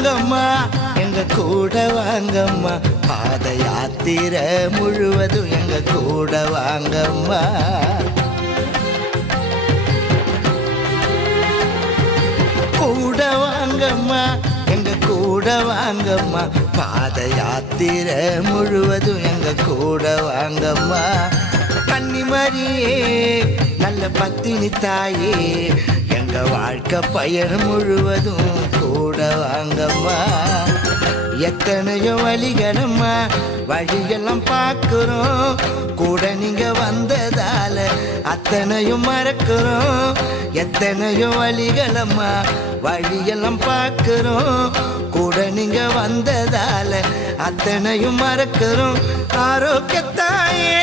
வாங்கம்மா எங்க கூட வாங்கம்மா பாத யாத்திரை முழுவதும் எங்க கூட வாங்கம்மா கூட வாங்கம்மா எங்க கூட வாங்கம்மா பாத யாத்திரை முழுவதும் எங்க கூட வாங்கம்மா கன்னிமரியே நல்ல பத்தினி தாயே எங்க வாழ்க்கை பயணம் முழுவதும் கூட வாங்கம்மா எத்தனையோ வழிகளம்மா வழியெல்லாம் பார்க்கிறோம் கூட நீங்க வந்ததால அத்தனையும் மறக்கிறோம் எத்தனையோ வழிகளம்மா வழியெல்லாம் பார்க்கிறோம் கூட நீங்க வந்ததால அத்தனையும் மறக்கிறோம் ஆரோக்கியத்தாயே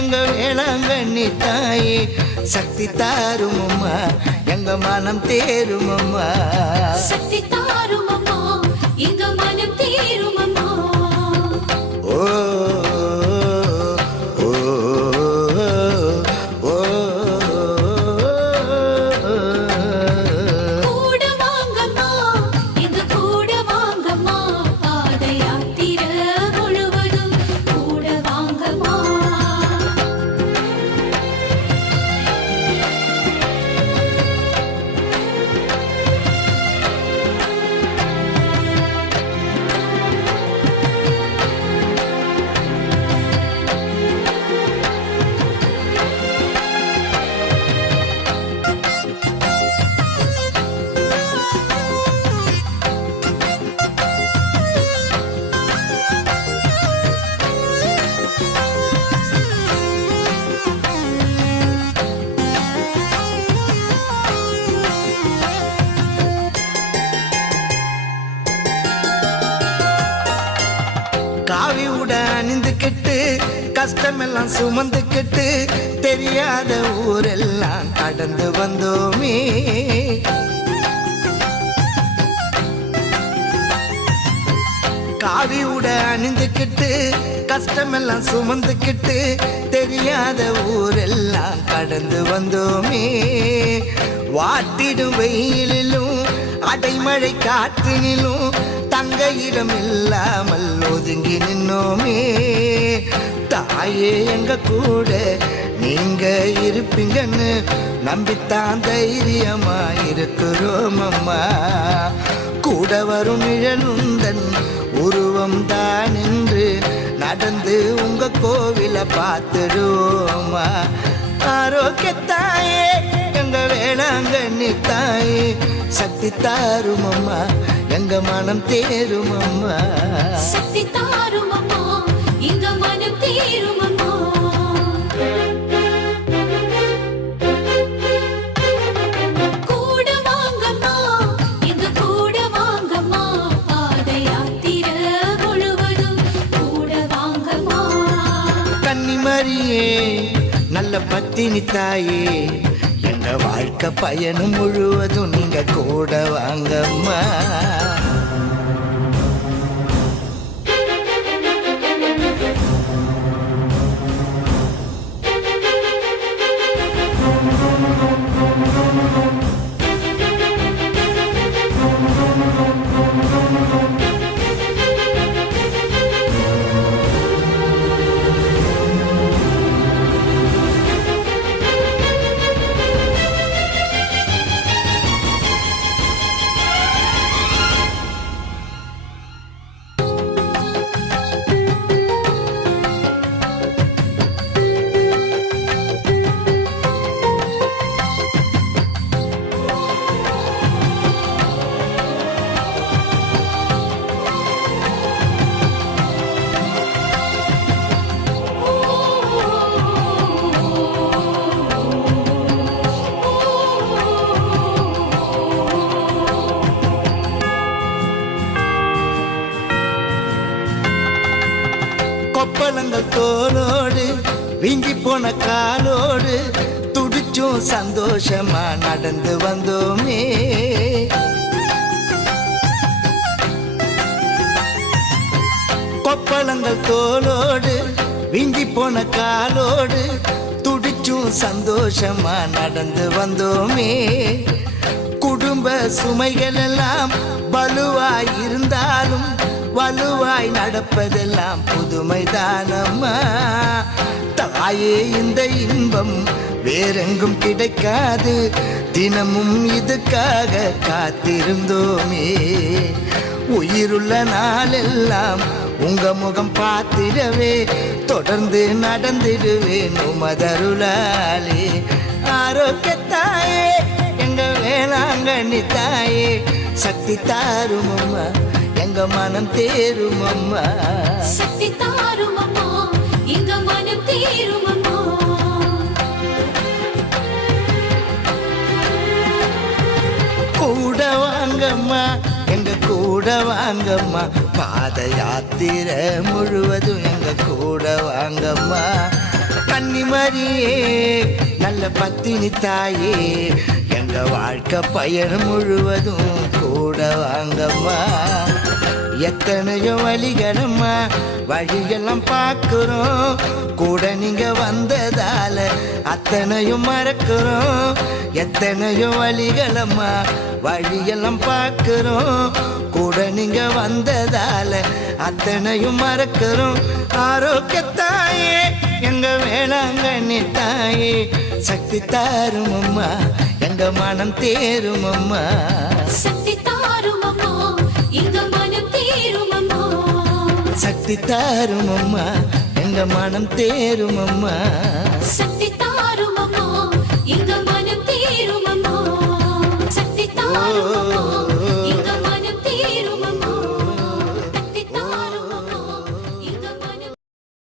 எங்க வேளாங்கண்ணி தாயே சக்தி தாருமம்மா எங்க மனம் தேருமம்மா சக்தி தாருமம்மா எங்க மனம் தேருமம்மா ஓ ஓ ஓ கூட வாங்கம்மா எங்க கூட வாங்கம்மா பாத யாத்திரை முழுவதும் கூட வாங்கம்மா காவி உட அணிந்துக்கிட்டு கஷ்டமெல்லாம் சுமந்துக்கிட்டு தெரியாத ஊரெல்லாம் கடந்து வந்தோமே காவி உட அணிந்துக்கிட்டு கஷ்டமெல்லாம் சுமந்துக்கிட்டு தெரியாத ஊரெல்லாம் கடந்து வந்தோமே வாட்டிடும் வெயிலிலும் அடைமழை காற்றினிலும் தங்க இடம் இல்லாமல் ஒதுங்கி நின்னோமே தாயே எங்க கூட நீங்க இருப்பீங்கன்னு நம்பித்தான் தைரியமா இருக்கிறோம் அம்மா கூட வரும் நிழலுந்தன் உருவம் தான் என்று நடந்து உங்க கோவில பார்த்துடுவோமா ஆரோக்கியத்தாயே எங்க வேளாங்கண்ணி தாயே சக்தி தாருமம்மா எங்க மனம் தேருமம்மா சக்தி தாருமம்மா எங்க மனம் தேருமம்மா கூட வாங்கம்மா எங்க கூட வாங்கம்மா பாத யாத்திரை முழுவதும் கூட வாங்கம்மா கன்னிமரியே நல்ல பத்தினி தாயே எங்க வாழ்க்கை பயணம் முழுவதும் நீங்க கூட வாங்கம்மா கொப்பளங்கள் தோளோடு வீங்கி போன காலோடு துடிச்சும் சந்தோஷமா நடந்து வந்தோமே கொப்பளங்கள் தோளோடு வீங்கி போன காலோடு துடிச்சும் சந்தோஷமா நடந்து வந்தோமே குடும்ப குடும்ப சுமைகள் எல்லாம் வலுவாய் இருந்தாலும் வலுவாய் நடப்பதெல்லாம் புதுமைதானம்மா. தாயே இந்த இன்பம் வேறெங்கும் கிடைக்காது, தினமும் இதுக்காக காத்திருந்தோமே. உயிருள்ள நாளெல்லாம் உங்க முகம் பார்த்திடவே தொடர்ந்து நடந்திடுவேன் உமதருளாலே. ஆரோக்கியத்தாயே எங்க வேளாங்கண்ணி தாயே, சக்தி தாரும் அம்மா, எங்க மனம் தேரும் அம்மா. சக்தி தாரும் அம்மா, எங்க மனம் தேரும் அம்மா. கூட வாங்கம்மா, எங்க கூட வாங்கம்மா, பாத யாத்திரை முழுவதும் எங்க கூட வாங்கம்மா. கன்னிமரியே நல்ல பத்தினி தாயே, எங்க வாழ்க்கை பயணம் முழுவதும் கூட வாங்கம்மா. எத்தனையோ வழிகளம்மா, வழியெல்லாம் பார்க்கிறோம், கூட நீங்க வந்ததால அத்தனையும் மறக்கிறோம். எத்தனையோ வழிகளம்மா, வழியெல்லாம் பார்க்கிறோம், கூட நீங்க வந்ததால அத்தனையும் மறக்கிறோம். ஆரோக்கியத்தாயே எங்க வேளாங்கண்ணி தாயே, சக்தி தாரும் அம்மா, எங்க மனம் தேரும் அம்மா. சக்தி தாரும் அம்மா, எங்க மனம் தேரும் அம்மா. சக்தி தாரும் அம்மா, எங்க மனம் தேரும் அம்மா. சக்தி தாரும் அம்மா, எங்க மனம் தேரும் அம்மா. சக்தி தாரும் அம்மா.